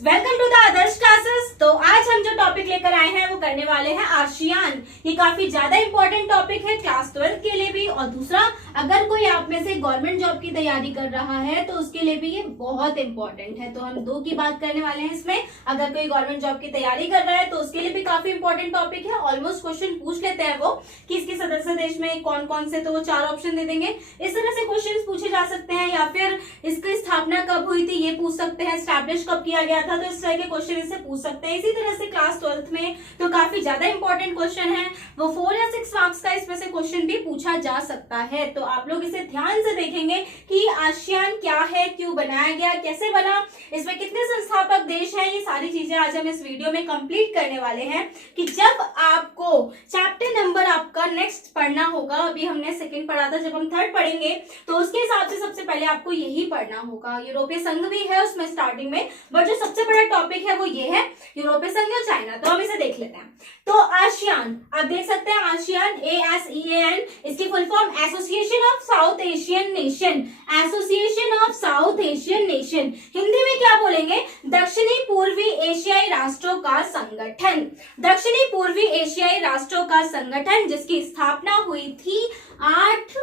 Welcome to the Adarsh classes. तो आज हम जो टॉपिक लेकर आए हैं वो करने वाले हैं आसियान। ये काफी ज्यादा इंपॉर्टेंट टॉपिक है क्लास 12 के लिए भी, और दूसरा अगर कोई आप में से गवर्नमेंट जॉब की तैयारी कर रहा है तो उसके लिए भी ये बहुत इंपॉर्टेंट है। तो हम दो की बात करने वाले हैं इसमें। अगर कोई गवर्नमेंट जॉब की तैयारी कर रहा है तो उसके लिए भी काफी इंपॉर्टेंट टॉपिक है। ऑलमोस्ट क्वेश्चन पूछ लेते हैं वो कि इसके सदस्य देश में कौन कौन से, तो वो 4 ऑप्शन दे देंगे। इस तरह से क्वेश्चन पूछे जा सकते हैं, या फिर इसकी स्थापना कब हुई थी ये पूछ सकते हैं, स्टैब्लिश कब किया गया था, तो इस तरह के क्वेश्चन इससे पूछ सकते हैं। इसी तरह से क्लास 12th में तो काफी ज्यादा इंपॉर्टेंट क्वेश्चन है, वो 4 या 6 मार्क्स का इसमें से क्वेश्चन भी पूछा जा सकता है। तो आप लोग इसे ध्यान से देखेंगे कि आसियान क्या है, क्यों बनाया गया, कैसे बना, इसमें कितने संस्थापक देश हैं, ये सारी चीजें आज हम इस वीडियो में कंप्लीट करने वाले हैं। कि जब आपको चैप्टर नंबर आपका नेक्स्ट पढ़ना होगा, अभी हमने सेकंड पढ़ा था, जब हम थर्ड पढ़ेंगे तो उसके हिसाब से सबसे पहले आपको यही पढ़ना होगा। यूरोपीय संघ भी है उसमें स्टार्टिंग में, बट जो सबसे बड़ा टॉपिक है वो ये है यूरोपीय संघ और चाइना। तो हम इसे देख लेते हैं। तो आसियान आप देख सकते हैं, आसियान ASEAN, इसकी full form association of south Asian nation, association of south Asian nation. Hindi में क्या बोलेंगे? दक्षिणी पूर्वी एशियाई राष्ट्रों का संगठन। दक्षिणी पूर्वी एशियाई राष्ट्रों का संगठन, जिसकी स्थापना हुई थी 8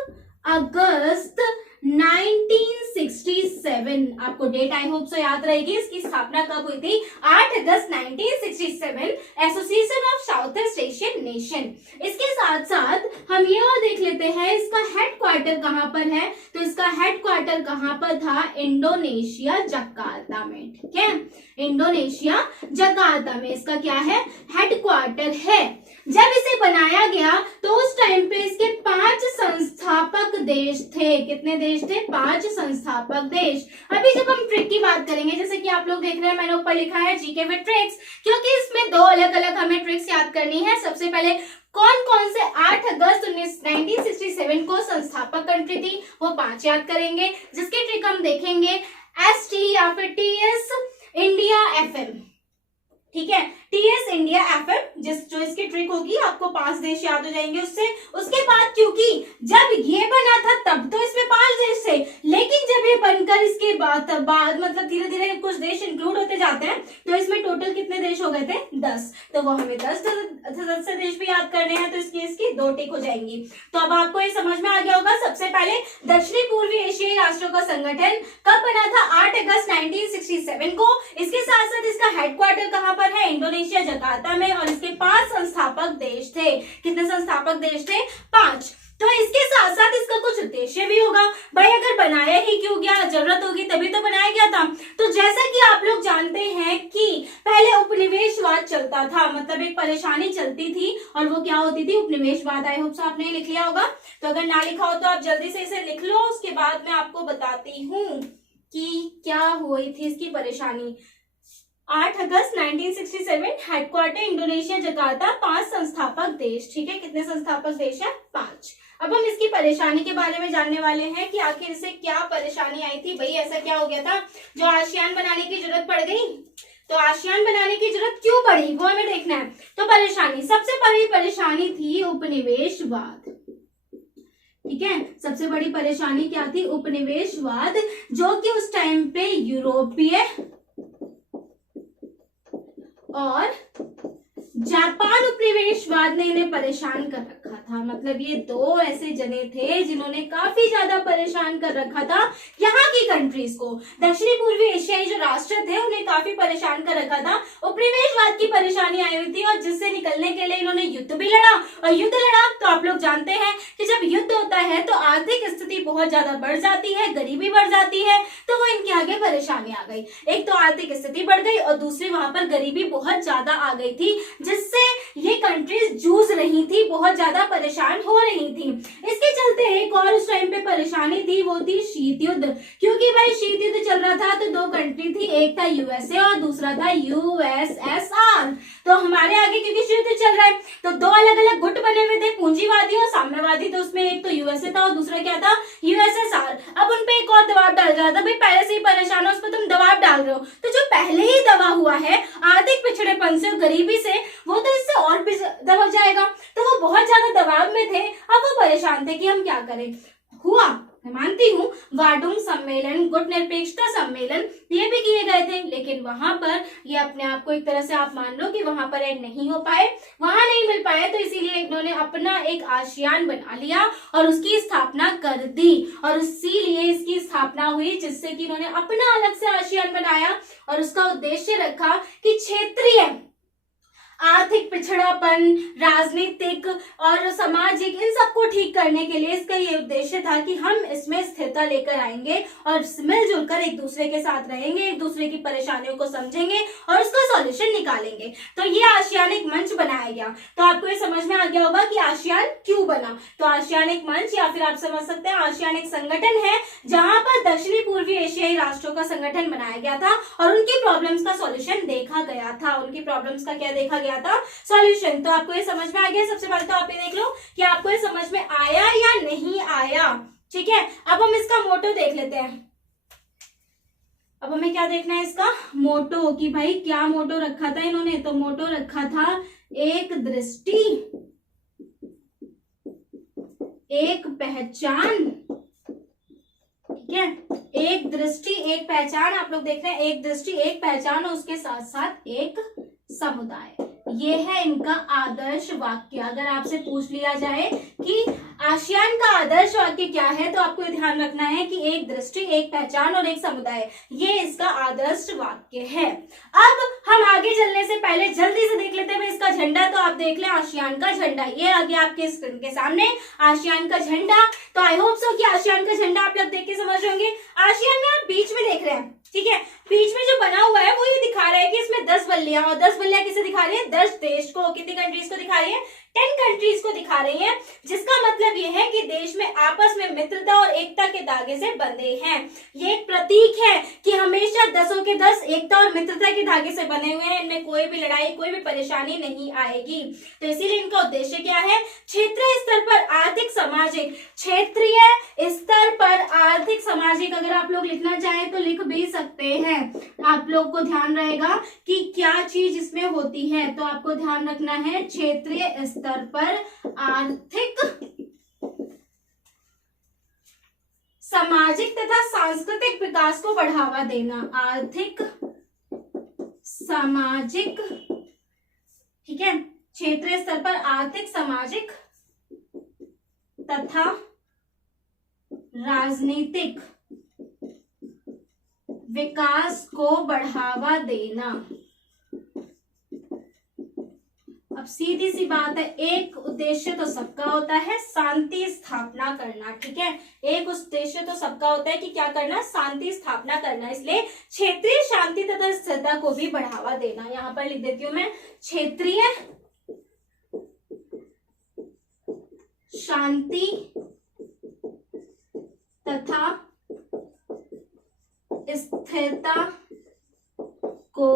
अगस्त 1967। आपको डेट आई होप सो याद रहेगी, इसकी स्थापना कब हुई थी? 8 अगस्त 1967, association of south east Asian nation. इसके साथ साथ हम ये और देख लेते हैं इसका हेडक्वार्टर कहां पर है। तो इसका हेडक्वार्टर कहां पर था? इंडोनेशिया जकार्ता में। ठीक है, इंडोनेशिया जकार्ता में इसका क्या है? हेडक्वार्टर है। जब इसे बनाया गया तो उस टाइम पे इसके 5 संस्थापक देश थे। कितने देश थे? 5 संस्थापक देश। अभी जब हम ट्रिक की बात करेंगे, जैसे कि आप लोग देख रहे हैं मैंने ऊपर लिखा है जीके विद ट्रिक्स, क्योंकि इसमें 2 अलग अलग हमें ट्रिक्स याद करनी है। सबसे पहले कौन कौन से 8 अगस्त 1967 को संस्थापक कंट्री थी, वो 5 याद करेंगे, जिसकी ट्रिक हम देखेंगे ST या फिर TS इंडिया FM। ठीक है, TS इंडिया FM, जो इसकी ट्रिक होगी, आपको 5 देश याद हो जाएंगे उससे। उसके बाद क्योंकि जब ये बना था तब तो इसमें 5 देश थे, लेकिन जब ये बनकर इसके बाद मतलब धीरे धीरे कुछ देश इंक्लूड होते जाते हैं, तो इसमें टोटल कितने देश हो गए थे? 10। तो वो हमें 10 सदस्य देश भी याद करने हैं, तो इसकी 2 टिक हो जाएंगी। तो अब आपको ये समझ में आ गया होगा। सबसे पहले दक्षिणी पूर्वी एशियाई राष्ट्रों का संगठन कब बना था? 8 अगस्त 1967 को। इसके साथ साथ इसका हेडक्वार्टर कहां पर है? इंडोनेशिया जकार्ता में। और इसके 5 संस्थापक देश थे। कितने संस्थापक देश थे? 5। तो इसके साथ साथ इसका कुछ उद्देश्य भी होगा। भाई अगर बनाया ही क्यों गया, जरूरत होगी तभी तो बनाया गया था। तो जैसा कि आप लोग जानते हैं कि पहले उपनिवेशवाद चलता था, मतलब एक परेशानी चलती थी, और वो क्या होती थी? उपनिवेशवाद। आई होप सो आपने लिख लिया होगा। तो अगर ना लिखा हो तो आप जल्दी से इसे लिख लो, उसके बाद मैं आपको बताती हूँ कि क्या हुई थी इसकी परेशानी। 8 अगस्त 1967, हेडक्वार्टर इंडोनेशिया जकार्ता, 5 संस्थापक देश। ठीक है, कितने संस्थापक देश है? 5। अब हम इसकी परेशानी के बारे में जानने वाले हैं कि आखिर इसे क्या परेशानी आई थी। भाई ऐसा क्या हो गया था जो आसियान बनाने की जरूरत पड़ गई? तो आसियान बनाने की जरूरत क्यों पड़ी वो हमें देखना है। तो परेशानी, सबसे बड़ी परेशानी थी उपनिवेशवाद। ठीक है, सबसे बड़ी परेशानी क्या थी? उपनिवेशवाद, जो कि उस टाइम पे यूरोपीय और जापान उपनिवेशवाद ने इन्हें परेशान कर रखा था। मतलब ये 2 ऐसे जने थे जिन्होंने काफी ज्यादा परेशान कर रखा था यहाँ की कंट्रीज को। दक्षिणी पूर्वी एशियाई जो राष्ट्र थे उन्हें काफी परेशान कर रखा था। उपनिवेशवाद की परेशानी आई हुई थी, और जिससे निकलने के लिए इन्होंने युद्ध भी लड़ा। और युद्ध लड़ा तो आप लोग जानते हैं कि जब युद्ध होता है तो आर्थिक स्थिति बहुत ज्यादा बढ़ जाती है, गरीबी बढ़ जाती है, तो वो इनके आगे परेशानी आ गई। एक तो आर्थिक स्थिति बढ़ गई और दूसरी वहां पर गरीबी बहुत ज्यादा आ गई थी, जिससे ये कंट्रीज जूझ रही थी, बहुत ज्यादा परेशान हो रही थी। इसके चलते एक और उस टाइम पे परेशानी थी, वो थी शीत युद्ध। क्योंकि भाई शीत युद्ध चल रहा था तो 2 कंट्री थी, एक था USA और दूसरा था USSR। तो हमारे आगे क्योंकि शीत युद्ध चल रहा है तो 2 अलग अलग गुट बने हुए थे, पूंजीवादी और साम्यवादी। तो उसमें एक तो USA था और दूसरा क्या था? USSR। अब उनपे एक और दबाव डाल रहा था, भाई पहले से ही परेशान हो, उस पर तुम दबाव डाल रहे हो। तो जो पहले ही दबा हुआ है आर्थिक पिछड़ेपन से, गरीबी से, वो तो इससे और भी दबा जाएगा। तो वो बहुत ज्यादा दबाव में थे। अब वो परेशान थे कि हम क्या करें। हुआ, मैं मानती हूँ, वार्डुंग सम्मेलन, गुट निरपेक्षता सम्मेलन ये भी किए गए थे, लेकिन वहां पर ये अपने आप को एक तरह से आप मान लो कि वहां पर ऐड नहीं हो पाए, वहां नहीं मिल पाए, तो इसीलिए इन्होंने अपना एक आसियान बना लिया और उसकी स्थापना कर दी और इसीलिए इसकी स्थापना हुई, जिससे कि इन्होंने अपना अलग से आसियान बनाया और उसका उद्देश्य रखा कि क्षेत्रीय आर्थिक पिछड़ापन, राजनीतिक और सामाजिक, इन सबको ठीक करने के लिए इसका ये उद्देश्य था कि हम इसमें स्थिरता लेकर आएंगे और मिलजुल कर एक दूसरे के साथ रहेंगे, एक दूसरे की परेशानियों को समझेंगे और उसका सॉल्यूशन निकालेंगे। तो ये आसियानिक मंच बनाया गया। तो आपको ये समझ में आ गया होगा कि आसियान क्यों बना। तो आसियानिक मंच या फिर आप समझ सकते हैं आसियानिक संगठन है जहां पर दक्षिणी पूर्वी एशियाई राष्ट्रों का संगठन बनाया गया था और उनकी प्रॉब्लम्स का सॉल्यूशन देखा गया था। उनकी प्रॉब्लम्स का क्या देखा गया था? सॉल्यूशन। तो आपको ये समझ में आ गया। सबसे पहले तो आप ये देख लो कि आपको ये समझ में आया या नहीं आया। ठीक है, अब हम इसका मोटो देख लेते हैं। अब हमें क्या देखना है इसका मोटो, कि भाई क्या मोटो रखा था इन्होंने। तो मोटो रखा था एक दृष्टि एक पहचान। ठीक है, एक दृष्टि एक पहचान। आप लोग देख रहे हैं एक दृष्टि एक पहचान और उसके साथ साथ एक समुदाय। ये है इनका आदर्श वाक्य। अगर आपसे पूछ लिया जाए कि आसियान का आदर्श वाक्य क्या है, तो आपको ध्यान रखना है कि एक दृष्टि एक पहचान और एक समुदाय, ये इसका आदर्श वाक्य है। अब हम आगे चलने से पहले जल्दी से देख लेते हैं इसका झंडा। तो आप देख लें आसियान का झंडा, ये आ गया आपके स्क्रीन के सामने आसियान का झंडा। तो आई होप सो कि आसियान का झंडा आप लोग देख के समझ रहे होंगे। आसियान में आप बीच में देख रहे हैं, ठीक है, बीच में जो बना हुआ है वो ये दिखा रहा है कि इसमें 10 बल्लियां, और 10 बल्लियां किसे दिखा रही है? 10 देश को, कितनी कंट्रीज को दिखा रही है? 10 कंट्रीज को दिखा रही है, जिसका मतलब ये है कि देश में आपस में मित्रता और एकता के धागे से बंधे हैं। ये एक प्रतीक है कि हमेशा 10 के 10 एकता और मित्रता के धागे से बने हुए हैं। इनमें कोई भी लड़ाई कोई भी परेशानी नहीं आएगी। तो इसीलिए इनका उद्देश्य क्या है? क्षेत्रीय स्तर पर आर्थिक सामाजिक, क्षेत्रीय स्तर पर आर्थिक सामाजिक, अगर आप लोग लिखना चाहें तो लिख भी सकते हैं। आप लोग को ध्यान रहेगा कि क्या चीज इसमें होती है। तो आपको ध्यान रखना है क्षेत्रीय स्तर पर आर्थिक सामाजिक तथा सांस्कृतिक विकास को बढ़ावा देना। आर्थिक सामाजिक, ठीक है, क्षेत्रीय स्तर पर आर्थिक सामाजिक तथा राजनीतिक विकास को बढ़ावा देना। अब सीधी सी बात है, एक उद्देश्य तो सबका होता है, शांति स्थापना करना। ठीक है, एक उद्देश्य तो सबका होता है कि क्या करना? शांति स्थापना करना। इसलिए क्षेत्रीय शांति तथा स्थिरता को भी बढ़ावा देना। यहां पर लिख देती हूं मैं, क्षेत्रीय शांति तथा स्थिरता को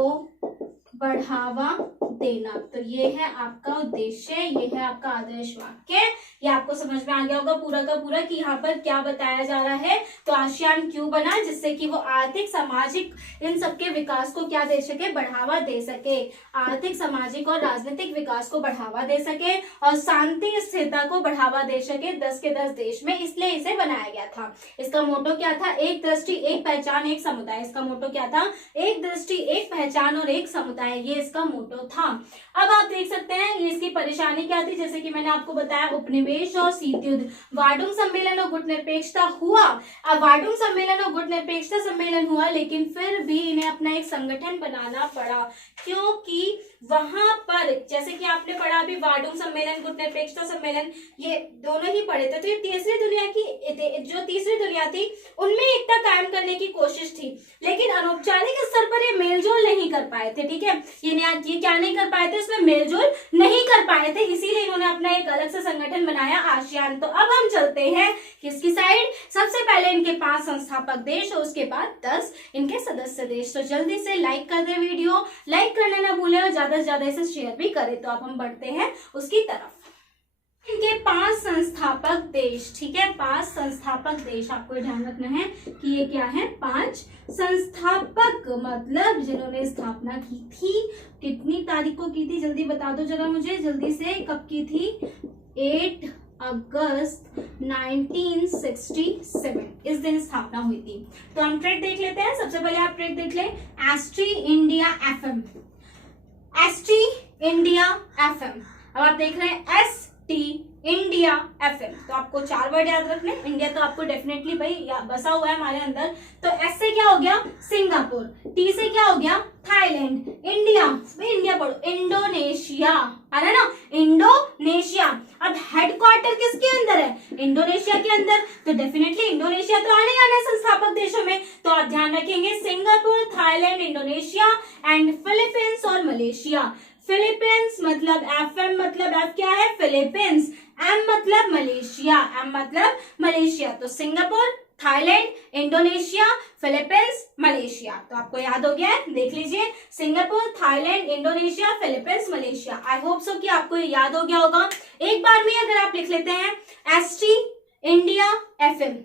बढ़ावा देना। तो ये है आपका उद्देश्य, ये है आपका आदर्श वाक्य। ये आपको समझ में आ गया होगा पूरा का पूरा कि यहाँ पर क्या बताया जा रहा है। तो आसियान क्यों बना? जिससे कि वो आर्थिक सामाजिक इन सबके विकास को क्या दे सके? बढ़ावा दे सके। आर्थिक सामाजिक और राजनीतिक विकास को बढ़ावा दे सके और शांति स्थिरता को बढ़ावा दे सके 10 के 10 देश में। इसलिए इसे बनाया गया था। इसका मोटो क्या था? एक दृष्टि एक पहचान एक समुदाय। इसका मोटो क्या था? एक दृष्टि एक पहचान और एक समुदाय। ये इसका मोटो था। अब आप देख सकते हैं ये इसकी परेशानी क्या थी। जैसे कि मैंने आपको बताया, उपनिवेश और शीत युद्ध, वार्डुंग सम्मेलन और गुट निरपेक्षता हुआ। अब वार्डुंग सम्मेलन और गुट निरपेक्षता सम्मेलन हुआ, लेकिन फिर भी इन्हें अपना एक संगठन बनाना पड़ा, क्योंकि वहां पर जैसे कि आपने पढ़ा अभी वार्डुंग सम्मेलन गुट निरपेक्षता सम्मेलन, ये दोनों ही पढ़े थे। तो ये तीसरी दुनिया की जो तीसरी दुनिया थी उनमें एकता कायम करने की कोशिश थी, लेकिन अनौपचारिक स्तर पर ये मेलजोल नहीं कर पाए थे। ठीक है, ये क्या नहीं कर पाए थे? उसमें मेलजोल नहीं कर पाए थे, इसीलिए इन्होंने अपना एक अलग से संगठन बनाया, आसियान। तो अब हम चलते हैं किसकी साइड? सबसे पहले इनके 5 संस्थापक देश और उसके बाद 10 इनके सदस्य देश। तो जल्दी से लाइक कर दे, वीडियो लाइक करना ना भूलें और ज्यादा से ज्यादा इसे शेयर भी करें। तो अब हम बढ़ते हैं उसकी तरफ। इनके 5 संस्थापक देश, ठीक है, 5 संस्थापक देश। आपको ध्यान रखना है कि ये क्या है? 5 संस्थापक, मतलब जिन्होंने स्थापना की थी। कितनी तारीख को की थी? जल्दी बता दो जरा मुझे, जल्दी से, कब की थी? 8 अगस्त 1967 इस दिन स्थापना हुई थी। तो हम ट्रैक देख लेते हैं। सबसे पहले आप ट्रैक देख लें, ST India FM, ST India FM. अब आप देख रहे हैं एसटी इंडिया एफएम, तो आपको 4 वर्ड याद रखने। इंडिया तो आपको डेफिनेटली भाई बसा हुआ है हमारे अंदर। तो एस से क्या हो गया, सिंगापुर। टी से क्या हो गया, थाईलैंड। इंडिया, भाई इंडिया पढ़ो, इंडोनेशिया, आ रहा है ना, इंडोनेशिया। अब हेडक्वार्टर किसके अंदर है, इंडोनेशिया के अंदर। तो डेफिनेटली इंडोनेशिया तो आने आना संस्थापक देशों में, तो आप ध्यान रखेंगे Singapore, Thailand, Indonesia and Philippines और मलेशिया। फिलीपींस मतलब एफएम मतलब एफ क्या है, फिलीपींस। एम मतलब मलेशिया, एम मतलब मलेशिया। तो Singapore, Thailand, Indonesia, Philippines, Malaysia. तो आपको याद हो गया है, देख लीजिए, Singapore, Thailand, Indonesia, Philippines, Malaysia. I hope so कि आपको ये याद हो गया होगा। एक बार में अगर आप लिख लेते हैं, ST India FM,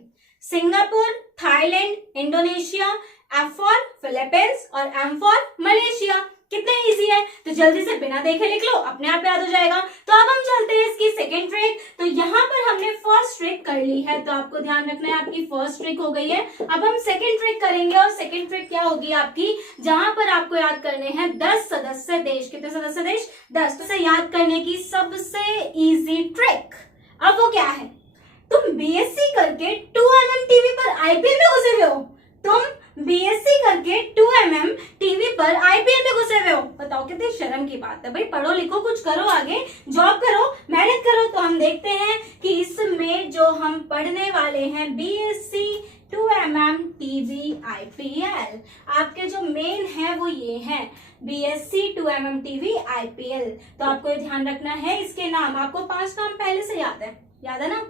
Singapore, Thailand, Indonesia, F for Philippines और एम फॉर मलेशिया। कितने इजी है, तो जल्दी से बिना देखे लिख लो, अपने आप याद हो जाएगा। तो अब हम चलते हैं इसकी सेकंड ट्रिक। तो यहाँ पर हमने फर्स्ट ट्रिक कर ली है, तो आपको ध्यान रखना है, आपकी फर्स्ट ट्रिक हो गई है। अब हम सेकंड ट्रिक करेंगे, और सेकंड ट्रिक क्या होगी आपकी, जहां पर आपको याद करने हैं 10 सदस्य देश। कितने सदस्य देश, 10। तो याद करने की सबसे इजी ट्रिक अब वो क्या है, तुम बीएससी करके 2mm टीवी पर आईपीएल में घुसे हुए हो। तुम बीएससी करके 2mm टीवी पर आईपीएल में घुसे हुए हो। बताओ कितनी शर्म की बात है भाई। पढ़ो लिखो, कुछ करो, आगे जॉब करो, मेहनत करो। तो हम देखते हैं कि इसमें जो हम पढ़ने वाले हैं, बीएससी 2mm टीवी आईपीएल, आपके जो मेन है वो ये है, बीएससी 2mm टीवी आईपीएल। तो आपको ये ध्यान रखना है, इसके नाम आपको 5 नाम पहले से याद है ना।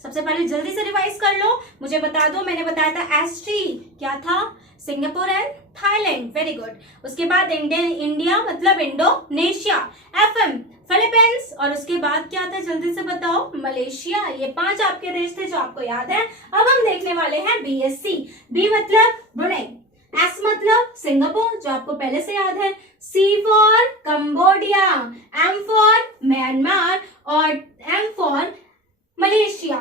सबसे पहले जल्दी से रिवाइज कर लो, मुझे बता दो। मैंने बताया था एसटी क्या था, Singapore and Thailand, very good. उसके बाद इंडिया मतलब इंडोनेशिया, एफएम फिलीपींस, और उसके बाद क्या था, जल्दी से बताओ, मलेशिया। ये 5 आपके देश थे जो आपको याद है। अब हम देखने वाले हैं बीएससी। बी मतलब ब्रुनेई, एस मतलब सिंगापुर जो आपको पहले से याद है, C for Cambodia, M for Myanmar और एम फॉर मलेशिया।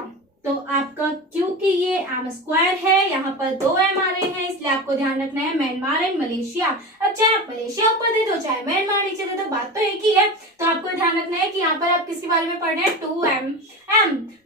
तो आपका क्योंकि ये एम स्क्वायर है, यहाँ पर 2 एम आ रहे हैं, इसलिए आपको ध्यान रखना है म्यांमार एंड मलेशिया। अब चाहे आप मलेशिया ऊपर दे दो, चाहे म्यांमार नीचे दे दो, बात तो एक ही है। तो आपको ध्यान रखना है कि यहाँ पर आप किसके बारे में पढ़ रहे हैं, 2M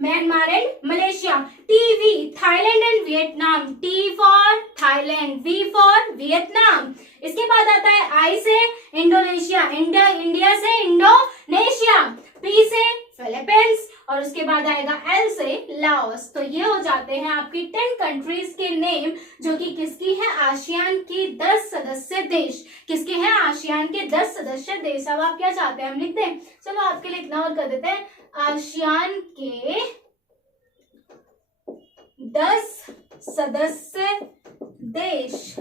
Myanmar and Malaysia. TV Thailand and Vietnam, T for Thailand, V for Vietnam. इसके बाद आता है आई से इंडोनेशिया, इंडिया से इंडोनेशिया, पी से फिलीपींस, और उसके बाद आएगा एल से लाओस। तो ये हो जाते हैं आपकी 10 कंट्रीज के नेम, जो कि किसकी है, आसियान की 10 सदस्य देश। किसके हैं, आसियान के 10 सदस्य देश। अब आप क्या चाहते हैं, हम लिख दें, चलो आपके लिए इतना और कर देते हैं, आसियान के 10 सदस्य देश।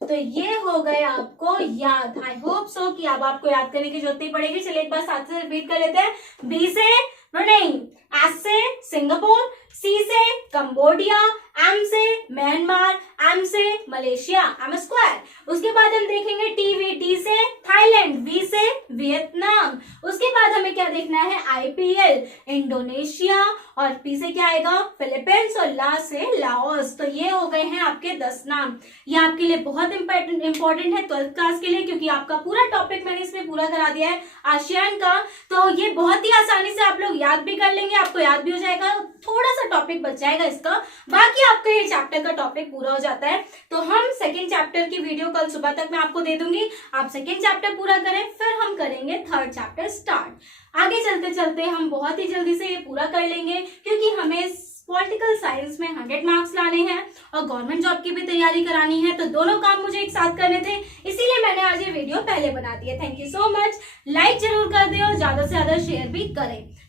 तो ये हो गए आपको याद। आई होप सो कि अब आपको याद करने की जरूरत नहीं पड़ेगी। चलिए एक बार साथ से रिपीट कर लेते हैं। बी से ब्रुनेई, एस से सिंगापुर, सी से कंबोडिया, एम से म्यांमार, एम से मलेशिया, एम स्क्वायर। उसके बाद हम देखेंगे टीवी, टी से थाईलैंड, वी से वियतनाम। उसके बाद हमें क्या देखना है, आईपीएल इंडोनेशिया, और पी से क्या आएगा, फिलीपींस, और ला से लाओस। तो ये हो गए हैं आपके 10 नाम। ये आपके लिए बहुत इंपॉर्टेंट है 12th क्लास के लिए, क्योंकि आपका पूरा टॉपिक मैंने इसमें पूरा करा दिया है आसियान का। तो ये बहुत ही आसानी से आप लोग याद भी कर लेंगे, आपको याद भी हो जाएगा। थोड़ा सा टॉपिक बच जाएगा इसका, बाकी आपका ये चैप्टर का टॉपिक पूरा हो जाता है। तो हम सेकंड चैप्टर की वीडियो कल सुबह तक मैं आपको दे दूंगी। आप सेकंड चैप्टर पूरा करें, फिर हम करेंगे थर्ड चैप्टर स्टार्ट। आगे चलते चलते हम बहुत ही जल्दी से ये पूरा कर लेंगे, क्योंकि हमें पॉलिटिकल साइंस में 100 मार्क्स लाने हैं और गवर्नमेंट जॉब की भी तैयारी करानी है। तो दोनों काम मुझे एक साथ करने थे, इसीलिए मैंने आज ये वीडियो पहले बना दी है। Thank you so much. Like जरूर कर दें और ज्यादा से ज्यादा शेयर भी करें।